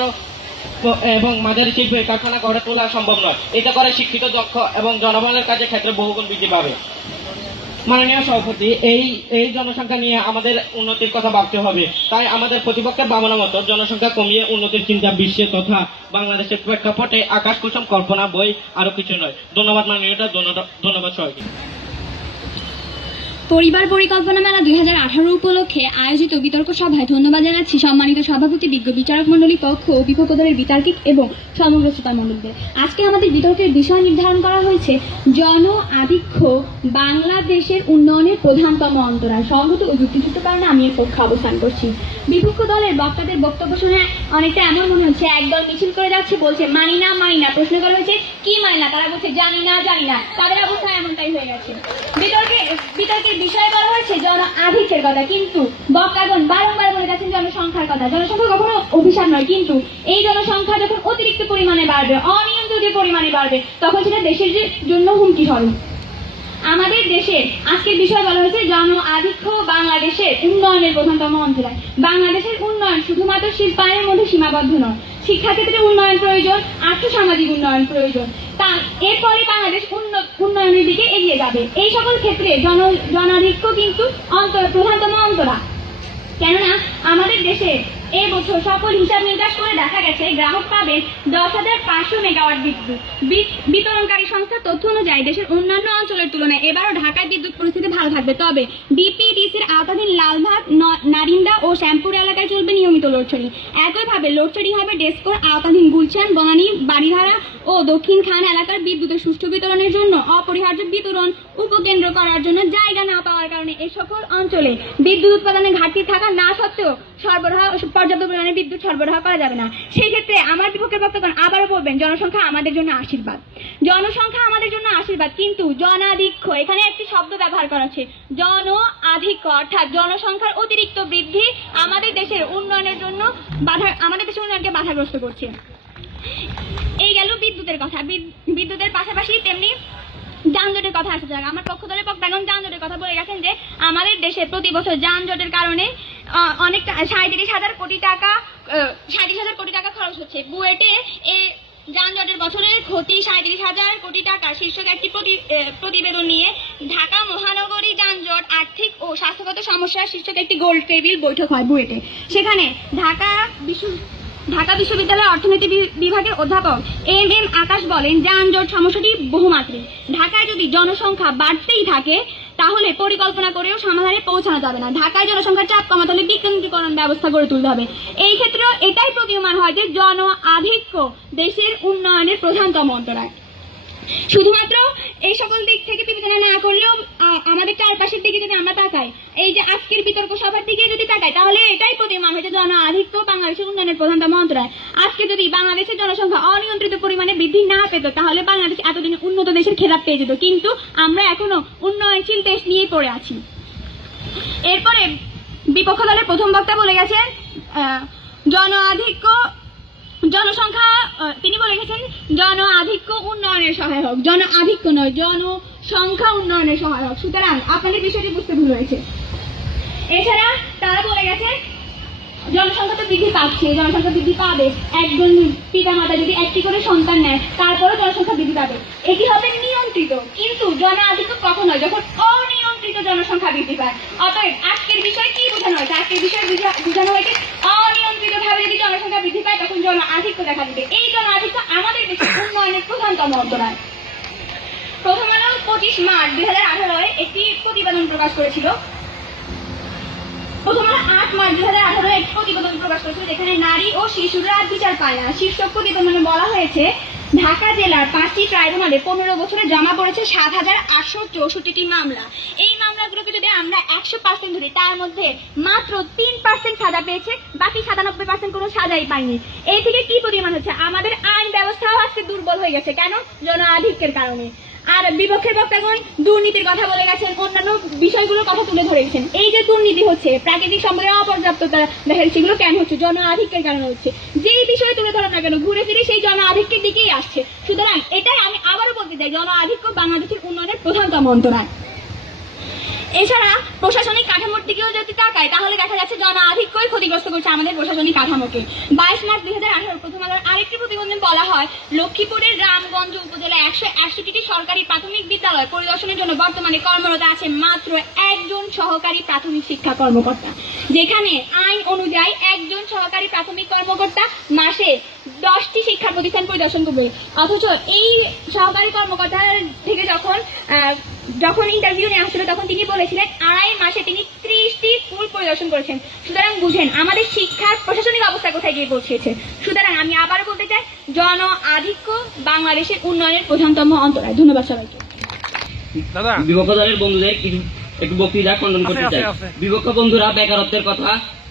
এবং মাঝারি শিল্প কারখানা গড়ে তোলা সম্ভব নয়। এতে করে শিক্ষিত দক্ষ এবং জনবলের কাজের ক্ষেত্রে বহুগুণ বৃদ্ধি পাবে। মাননীয় সভাপতি, এই জনসংখ্যা নিয়ে আমাদের উন্নতির কথা ভাবতে হবে। তাই আমাদের প্রতিপক্ষের ভাবনা মতো জনসংখ্যা কমিয়ে উন্নতির চিন্তা বিশ্বে তথা বাংলাদেশের প্রেক্ষাপটে আকাশ কুসুম কল্পনা বই আরো কিছু নয়। ধন্যবাদ মাননীয়তা, ধন্যবাদ সবাইকে। পরিবার পরিকল্পনা মেলা 2018 উপলক্ষে আয়োজিত বিতর্ক সভায় ধন্যবাদ জানাচ্ছি সম্মানিত সভাপতি, বিজ্ঞ বিচারক মণ্ডলী পক্ষ ও বিপক্ষ দলের বিতার্কিক এবং সমগ্র শ্রোতা মণ্ডলীদের। আজকে আমাদের বিতর্কের বিষয় নির্ধারণ করা হয়েছে জন আধিক্য বাংলাদেশের উন্নয়নের প্রধানতম অন্তরায়। সঙ্গত ও যুক্তিযুক্ত কারণে আমি এর পক্ষে অবস্থান করছি। বিপক্ষ দলের বক্তাদের বক্তব্য শুনে অনেকটা এমন মনে হচ্ছে একদল মিছিল করে যাচ্ছে, বলছে মানি না। প্রশ্ন করা হয়েছে কি মানি না, তারা বলছে জানি না। তাদের অবস্থা এমনটাই হয়ে গেছে। বিতর্কের বিষয়ে বলা হয়েছে জন আধিক্যের কথা, কিন্তু বক্তাগণ বারংবার বলে যাচ্ছেন জনসংখ্যার কথা। জনসংখ্যা কখনো অভিশাপ নয়, কিন্তু এই জনসংখ্যা যখন অতিরিক্ত পরিমাণে বাড়বে, অনিয়ন্ত্রিত পরিমাণে বাড়বে, তখন সেটা দেশের জন্য হুমকি স্বরূপ। আমাদের দেশে আজকের বিষয় বলা হয়েছে জন আধিক্য বাংলাদেশের উন্নয়নের প্রধানতম অন্তরায়। বাংলাদেশের উন্নয়ন শুধুমাত্র শিল্পায়নের মধ্যে সীমাবদ্ধ নয়, শিক্ষাক্ষেত্রে উন্নয়ন প্রয়োজন, আর্থসামাজিক উন্নয়ন প্রয়োজন। এরপরে বাংলাদেশ উন্নয়নের দিকে এগিয়ে যাবে। এই সকল ক্ষেত্রে জনাধিক্য কিন্তু প্রধানতম অন্তরা। কেননা আমাদের দেশে এই বছর সকল হিসাব নিকাশ করে দেখা গেছে গ্রাহক পাবেন 10,500 মেগাওয়াট বিদ্যুৎ। বিতরণকারী সংস্থার তথ্য অনুযায়ী দেশের অন্যান্য অঞ্চলের তুলনায় এবারও ঢাকায় বিদ্যুৎ পরিস্থিতি ভালো থাকবে। তবে ডিপিডিসির আওতাধীন লালবাগ, নারিন্দা ও শ্যামপুর এলাকায় চলবে নিয়মিত লোডশেডিং। একইভাবে লোডশেডিং হবে ডেস্কোর আওতাধীন গুলশান, বনানী, বাড়িধারা ও দক্ষিণ খান এলাকার বিদ্যুতের সুষ্ঠু বিতরণের জন্য অপরিহার্য বিতরণ উপকেন্দ্র করার জন্য জায়গা না পাওয়ার কারণে এই সকল অঞ্চলে বিদ্যুৎ উৎপাদনে ঘাটতি থাকা না সত্ত্বেও পর্যাপ্ত পরিমাণে বিদ্যুৎ সরবরাহ করা যাবে না। সেই ক্ষেত্রে আমার বিপক্ষের বক্তাগণ আবারও বলবেন জনসংখ্যা আমাদের জন্য আশীর্বাদ। জনসংখ্যা আমাদের জন্য আশীর্বাদ, কিন্তু জনাধিক্য, এখানে একটি শব্দ ব্যবহার করা হচ্ছে জন আধিক্য, অর্থাৎ জনসংখ্যার অতিরিক্ত বৃদ্ধি আমাদের দেশের উন্নয়নের জন্য আমাদের দেশের উন্নয়নকে বাধাগ্রস্ত করছে। এই গেল বিদ্যুতের কথা। বিদ্যুতের পাশাপাশি তেমনি যানজটের কথা আসা যাক। আমার পক্ষ দলের বক্তাগণ যানজটের কথা বলে গেছেন যে আমাদের দেশে প্রতি বছর যানজটের কারণে অনেকটা 37,000 কোটি টাকা খরচ হচ্ছে। বুয়েটে এই যানজটের বছরের ক্ষতি 37,000 কোটি টাকা শীর্ষক একটি প্রতিবেদন নিয়ে ঢাকা মহানগরী যানজট, আর্থিক ও স্বাস্থ্যগত সমস্যা শীর্ষক একটি গোল টেবিল বৈঠক হয় বুয়েটে। সেখানে ঢাকা বিশ্ববিদ্যালয়ের অর্থনীতি বিভাগের অধ্যাপক এম আকাশ বলেন, যানজট সমস্যাটি বহুমাত্রিক। ঢাকায় যদি জনসংখ্যা বাড়তেই থাকে তাহলে পরিকল্পনা করেও সমাধানে পৌঁছানো যাবে না। ঢাকায় জনসংখ্যার চাপ কমাতে হলে বিকেন্দ্রীকরণ ব্যবস্থা গড়ে তুলতে হবে। এই ক্ষেত্রেও এটাই প্রতীয়মান হয় যে জন আধিক্য দেশের উন্নয়নের প্রধানতম অন্তরায়। শুধুমাত্র এই সকল দিক থেকে বিবেচনা না করলেও আমাদের চারপাশের দিকে যদি আমরা তাকাই, এই যে আজকের বিতর্ক সভার দিকে যদি তাকাই, তাহলে এটাই প্রতীয়মান হয়েছে জন আধিক্য বাংলাদেশের উন্নয়নের প্রধানতম অন্তরায়। আজকে যদি বাংলাদেশের জনসংখ্যা অনিয়ন্ত্রিত পরিমাণে বৃদ্ধি না পেত তাহলে বাংলাদেশ এতদিন উন্নত দেশের খেতাব পেয়ে যেত, কিন্তু আমরা এখনো উন্নয়নশীল দেশ নিয়েই পড়ে আছি। এরপরে বিপক্ষ দলের প্রথম বক্তা বলে গেছেন জনসংখ্যা, তিনি বলে গেছেন জন আধিক্য উন্নয়নের সহায়ক, জন আধিক্য নয়, জনসংখ্যা উন্নয়নের সহায়ক। সুতরাং আপনাদের বিষয়টি বুঝতে ভুল হয়েছে। এছাড়া তারা বলে গেছে জনসংখ্যা তো বৃদ্ধি পাচ্ছে, জনসংখ্যা বৃদ্ধি পাবে। একজন পিতা মাতা যদি একটি করে সন্তান নেয় তারপরেও জনসংখ্যা বৃদ্ধি পাবে। এটি হবে নিয়ন্ত্রিত, কিন্তু জন আধিক্য কখন হয়? যখন অনিয়ন্ত্রিত জনসংখ্যা বৃদ্ধি পায়। অতএব আজকের বিষয়ে কি বোঝানো হয়েছে? আজকের বিষয়ে বোঝানো হয়েছে অনিয়ন্ত্রিত ভাবে যদি জনসংখ্যা বৃদ্ধি পায় তখন জন আধিক্য দেখা দিবে। এই জন আধিক্য আমাদের দেশের উন্নয়নের প্রধানতম অন্তরায়। প্রথম আলো 25 মার্চ 2018 একটি প্রতিবেদন প্রকাশ করেছিল। প্রথম আলো 8 মার্চ 2018 একটি প্রতিবেদন প্রকাশ করেছিল, যেখানে নারী ও শিশুরা বিচার পায় না শীর্ষক প্রতিবেদনে বলা হয়েছে ঢাকা জেলার 5টি ট্রাইব্যুনালে 15 বছরে জমা পড়েছে 7,864টি মামলা। এই মামলাগুলোকে যদি আমরা 100% ধরি, তার মধ্যে মাত্র 3% সাজা পেয়েছে, বাকি 97% কোনো সাজাই পায়নি। এই থেকে কি পরিমাণ হচ্ছে? আমাদের আইন ব্যবস্থাও আজকে দুর্বল হয়ে গেছে। কেন? জন আধিক্যের কারণে। আর বিপক্ষের বক্তাগণ দুর্নীতির কথা বলে গেছেন, অন্যান্য বিষয়গুলোর কথা তুলে ধরে গেছেন। এই যে দুর্নীতি হচ্ছে, প্রাকৃতিক সম্পদের অপর্যাপ্ততা দেখা যাচ্ছে, সেগুলো কেন হচ্ছে? জন আধিক্যের কারণে হচ্ছে। যেই বিষয়ে তুলে ধরো না কেন ঘুরে ফিরে সেই জন আধিক্যের দিকেই আসছে। সুতরাং এটাই আমি আবারও বলতে চাই, জন আধিক্য বাংলাদেশের উন্নয়নের প্রধানতম অন্তরায়। এছাড়া প্রশাসনিক কাঠামোর দিকেও যদি তাকায় তাহলে দেখা যাচ্ছে জন আধিক্যই ক্ষতিগ্রস্ত করছে আমাদের প্রশাসনিক কাঠামোকে। 22 মার্চ 2018 প্রথম আলোর আরেকটি প্রতিবেদনে বলা হয়, লক্ষ্মীপুরের রামগঞ্জ উপজেলায় 161টি সরকারি প্রাথমিক বিদ্যালয় পরিদর্শনের জন্য বর্তমানে কর্মরত আছে মাত্র একজন সহকারী প্রাথমিক শিক্ষা কর্মকর্তা, যেখানে আইন অনুযায়ী একজন সহকারী প্রাথমিক কর্মকর্তা মাসে 10টি শিক্ষা প্রতিষ্ঠান পরিদর্শন করবে। অথচ এই সহকারী কর্মকর্তার থেকে যখন ইন্টারভিউ নেওয়া হচ্ছিল তখন তিনি বলেছিলেন 2.5 মাসে তিনি 30টি স্কুল পরিদর্শন করেছেন। সুতরাং বুঝেন আমাদের শিক্ষার প্রশাসনিক অবস্থা কোথায় গিয়ে পৌঁছেছে। সুতরাং আমি আবারও বলতে চাই, জন আধিক্য বাংলাদেশের উন্নয়নের প্রধানতম অন্তরায়। ধন্যবাদ সবাইকে। বিপক্ষ দলের বন্ধুদের একটু বক্তৃতা খণ্ডন করতে চাই। বিপক্ষ বন্ধুরা বেকারত্বের কথা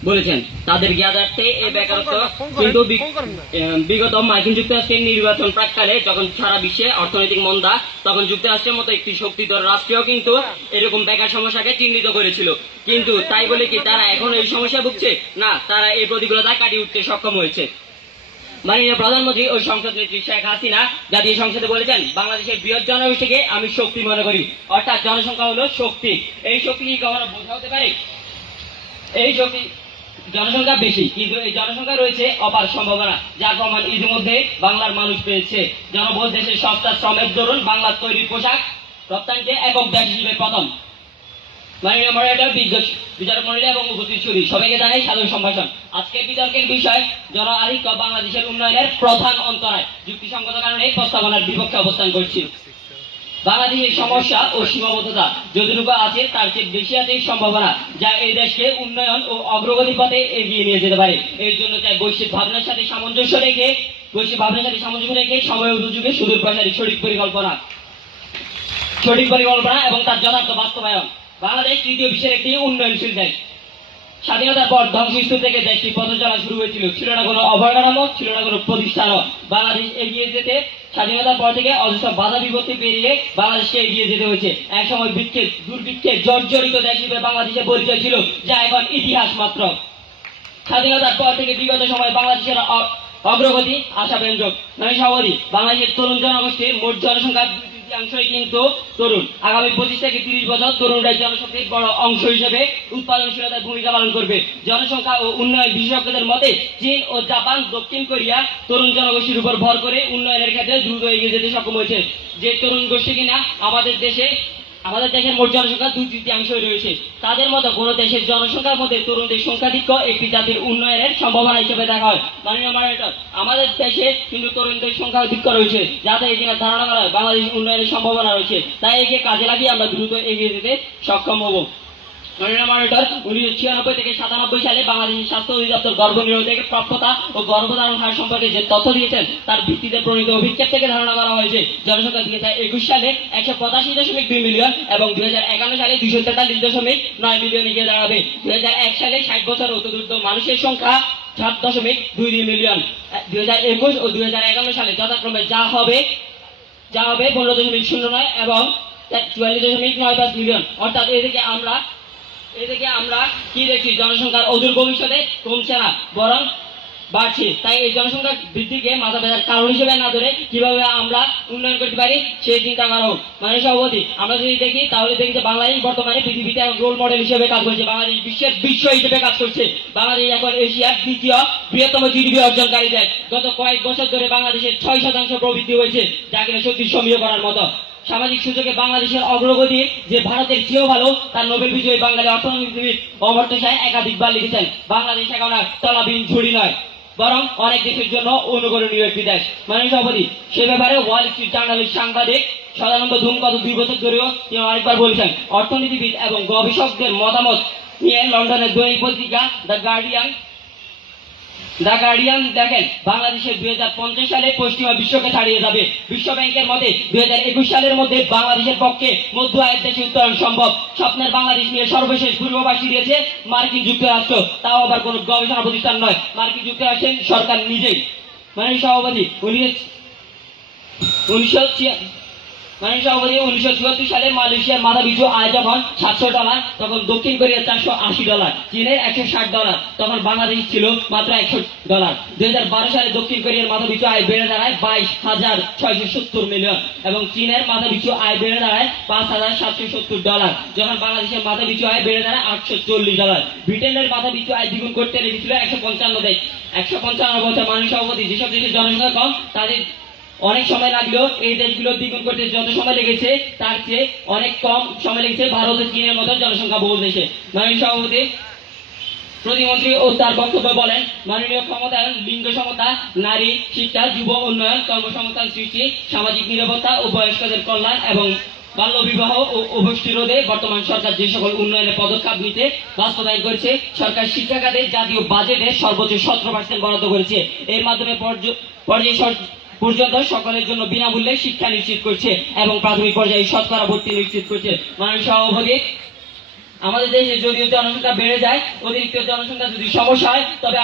বলেছেন, তাদের জ্ঞাতার্থে এই বেকারত্ব কিন্তু বিগত মার্কিন যুক্তরাষ্ট্রের নির্বাচন প্রাককালে যখন সারা বিশ্বে অর্থনৈতিক মন্দা, তখন যুক্তরাষ্ট্রের মতো একটি শক্তিধর রাষ্ট্রও কিন্তু এরকম বেকার সমস্যাকে চিহ্নিত করেছিল। কিন্তু তাই বলে কি তারা এখন এই সমস্যা ভুগছে? না, তারা এই প্রতিকূলতা কাটিয়ে উঠতে সক্ষম হয়েছে। মাননীয় প্রধানমন্ত্রী ও সংসদ নেত্রী শেখ হাসিনা জাতীয় সংসদে বলেছেন, বাংলাদেশের বৃহৎ জনগোষ্ঠীকে আমি শক্তি মনে করি। অর্থাৎ জনসংখ্যা হলো শক্তি। এই শক্তি কি কখনো বোঝা হতে পারে? এই শক্তি জনসংখ্যা বেশি, কিন্তু এই জনসংখ্যা রয়েছে অপার সম্ভাবনা, যার প্রমাণ ইতিমধ্যে বাংলার মানুষ পেয়েছে। জনবহুল দেশের সস্তা শ্রমের দরুন বাংলার তৈরি পোশাক রপ্তানিতে একক দেশ হিসেবে প্রথম। মাননীয় মডারেটর, বিচারক মন্ডলী এবং উপস্থিত সুধী সবাইকে জানাই সাদর সম্ভাষণ। আজকের বিতর্কের বিষয় জন আধিক্য বাংলাদেশের উন্নয়নের প্রধান অন্তরায়। যুক্তিসঙ্গত কারণে প্রস্তাবনার বিপক্ষে অবস্থান করছি। বাংলাদেশের সমস্যা ও সীমাবদ্ধতা যতটুকু আছে তার চেয়ে বেশি আছে সম্ভাবনা, যা এই দেশকে উন্নয়ন ও অগ্রগতি পথে এগিয়ে নিয়ে যেতে পারে। এর জন্য চাই বৈশ্বিক ভাবনার সাথে সামঞ্জস্য রেখে সময় উপযোগী সুদূর প্রসারী সঠিক পরিকল্পনা এবং তার যথার্থ বাস্তবায়ন। বাংলাদেশ তৃতীয় বিশ্বের একটি উন্নয়নশীল দেশ। স্বাধীনতার পর ধ্বংসস্তূপ থেকে দেশটি পথ চলা শুরু হয়েছিল, ছিল না কোনো অবকাঠামো, ছিল না কোনো প্রতিষ্ঠানও। বাংলাদেশ এগিয়ে যেতে স্বাধীনতার পর থেকে অজস্র বাধা বিপত্তি পেরিয়ে বাংলাদেশকে এগিয়ে যেতে হয়েছে। একসময় দুর্ভিক্ষে জর্জরিত দেশ হিসেবে বাংলাদেশের পরিচয় ছিল, যা এখন ইতিহাস মাত্র। স্বাধীনতার পর থেকে বিগত সময় বাংলাদেশের অগ্রগতি আশাব্যঞ্জক। সভাপতি, বাংলাদেশের তরুণ জনগোষ্ঠীর মোট জনসংখ্যা 2/3 কিন্তু তরুণ। আগামী 25 থেকে 30 বছর তরুণরাই জনশক্তির বড় অংশ হিসেবে উৎপাদনশীলতার ভূমিকা পালন করবে। জনসংখ্যা ও উন্নয়ন বিশেষজ্ঞদের মতে চীন ও জাপান, দক্ষিণ কোরিয়া তরুণ জনগোষ্ঠীর উপর ভর করে উন্নয়নের ক্ষেত্রে দ্রুত এগিয়ে যেতে সক্ষম হয়েছে। যে তরুণ গোষ্ঠী কিনা আমাদের দেশের মোট জনসংখ্যা 2/3 রয়েছে। তাদের মতো কোন দেশের জনসংখ্যার মধ্যে তরুণদের সংখ্যাধিক্য একটি জাতির উন্নয়নের সম্ভাবনা হিসেবে দেখা হয়। মাননীয় মডারেটর, আমাদের দেশে কিন্তু তরুণদের সংখ্যাধিক্য রয়েছে, যাতে এই দিনের ধারণা করা হয় বাংলাদেশ উন্নয়নের সম্ভাবনা রয়েছে। তাই একে কাজে লাগিয়ে আমরা দ্রুত এগিয়ে যেতে সক্ষম হব। মাননীয় মডারেটর, 1996 থেকে 97 সালে বাংলাদেশের স্বাস্থ্য অধিদপ্তর গর্ভনিরোধ থেকে প্রাপ্যতা ও গর্ভধারণ হার সম্পর্কে যে তথ্য দিয়েছেন তার ভিত্তিতে প্রণীত অভিক্ষেপ থেকে ধারণা করা হয়েছে জনসংখ্যা 2021 সালে 185.2 মিলিয়ন এবং 2051 সালে 243.9 মিলিয়নে গিয়ে দাঁড়াবে। 2001 সালে 60 বছর অতিরিক্ত মানুষের সংখ্যা 7.22 মিলিয়ন। 2021 ও 2051 সালে যথাক্রমে যা হবে 15.09 এবং 44.95 মিলিয়ন। অর্থাৎ এদিকে আমরা কি দেখছি, জনসংখ্যার অদূর ভবিষ্যতে কমছে না, বরং বাড়ছে। তাই এই জনসংখ্যা বৃদ্ধিকে মাথা ব্যথার কারণ হিসেবে না ধরে কিভাবে আমরা উন্নয়ন করতে পারি সেই চিন্তা করা হোক। মানে সভাপতি, আমরা যদি দেখি তাহলে দেখি যে বাংলাদেশ বর্তমানে পৃথিবীতে রোল মডেল হিসেবে কাজ করছে, বাংলাদেশ বিশ্বের বিশ্ব হিসেবে কাজ করছে। বাংলাদেশ এখন এশিয়ার দ্বিতীয় বৃহত্তম জিডিপি অর্জনকারী দেশ। গত কয়েক বছর ধরে বাংলাদেশের 6% প্রবৃদ্ধি হয়েছে, যা কিনা সত্যি সমীহ করার মতো। সামাজিক সূচকে বাংলাদেশের অগ্রগতি যে ভারতের চেয়েও ভালো, তার নোবেল বিজয়ী বাঙালি অর্থনীতিবিদ অমর্ত্য সেন একাধিকবার লিখেছেন, বাংলাদেশ এখন আর তলাবিহীন ঝুড়ি নয়, বরং অনেক দেশের জন্য অনুকরণীয় একটি দেশ। মাননীয় সভাপতি, সে ব্যাপারে ওয়াল স্ট্রিট জার্নালিস্ট সাংবাদিক সদানন্দ ধূম গত 2 বছর ধরেও তিনি অনেকবার বলেছেন। অর্থনীতিবিদ এবং গবেষকদের মতামত নিয়ে লন্ডনের দৈনিক পত্রিকা দ্য গার্ডিয়ান দেখেন, বাংলাদেশের 2050 সালে পশ্চিমা বিশ্বকে ছাড়িয়ে যাবে। বিশ্ব ব্যাংকের মতে 2021 সালের মধ্যে বাংলাদেশের পক্ষে মধ্য আয়ের দেশে উত্তরণ সম্ভব। স্বপ্নের বাংলাদেশ নিয়ে সর্বশেষ পূর্বাভাস দিয়েছে মার্কিন যুক্তরাষ্ট্র, তাও আবার কোনো গবেষণা প্রতিষ্ঠান নয়, মার্কিন যুক্তরাষ্ট্রের সরকার নিজেই। মাননীয় সভাপতি, 1974 সালে মালয়েশিয়ার মাথাপিছু আয় যখন $700, তখন দক্ষিণ কোরিয়ার $480, চীনের $160, তখন বাংলাদেশ ছিল মাত্র $100। 2012 সালে দক্ষিণ কোরিয়ার মাথাপিছু আয় বেড়ে দাঁড়ায় $22,670 মিলিয়ন এবং চীনের মাথাপিছু আয় বেড়ে দাঁড়ায় $5,770, যখন বাংলাদেশের মাথাপিছু আয় বেড়ে দাঁড়ায় $840। ব্রিটেনের মাথাপিছু আয় দ্বিগুণ করতে লেগেছিল 155 দেশ। 155 বছর। মাননীয় সভাপতি, যেসব দেশের জনসংখ্যা কম তাদের অনেক সময় লাগলেও এই দেশগুলো দ্বিগুণ করতে যত সময় লেগেছে তার চেয়ে অনেক কম সময় লেগেছে ভারত ও চীনের মতো জনসংখ্যা বহুল দেশে। মাননীয় সভাপতি, প্রতিমন্ত্রী ও তার বক্তব্য বলেন, মাননীয় ক্ষমতায়ন, লিঙ্গ সমতা, নারী শিক্ষা, যুব উন্নয়ন, কর্মসংস্থান সৃষ্টি, সামাজিক নিরাপত্তা ও বয়স্কদের কল্যাণ এবং বাল্যবিবাহ ও অপুষ্টি রোধে বর্তমান সরকার যে সকল উন্নয়নের পদক্ষেপ নিতে বাস্তবায়ন করেছে। সরকার শিক্ষা খাতে জাতীয় বাজেটের সর্বোচ্চ 17% বরাদ্দ করেছে। এর মাধ্যমে পর্যন্ত সকলের জন্য বিনামূল্যে শিক্ষা নিশ্চিত করছে এবং প্রাথমিক পর্যায়ে শতকরা ভর্তি নিশ্চিত করছে। মাননীয় সভাপতি, আমাদের দেশে যদিও জনসংখ্যা বেড়ে যায়, অতিরিক্ত জনসংখ্যা যদি সমস্যা হয় তবে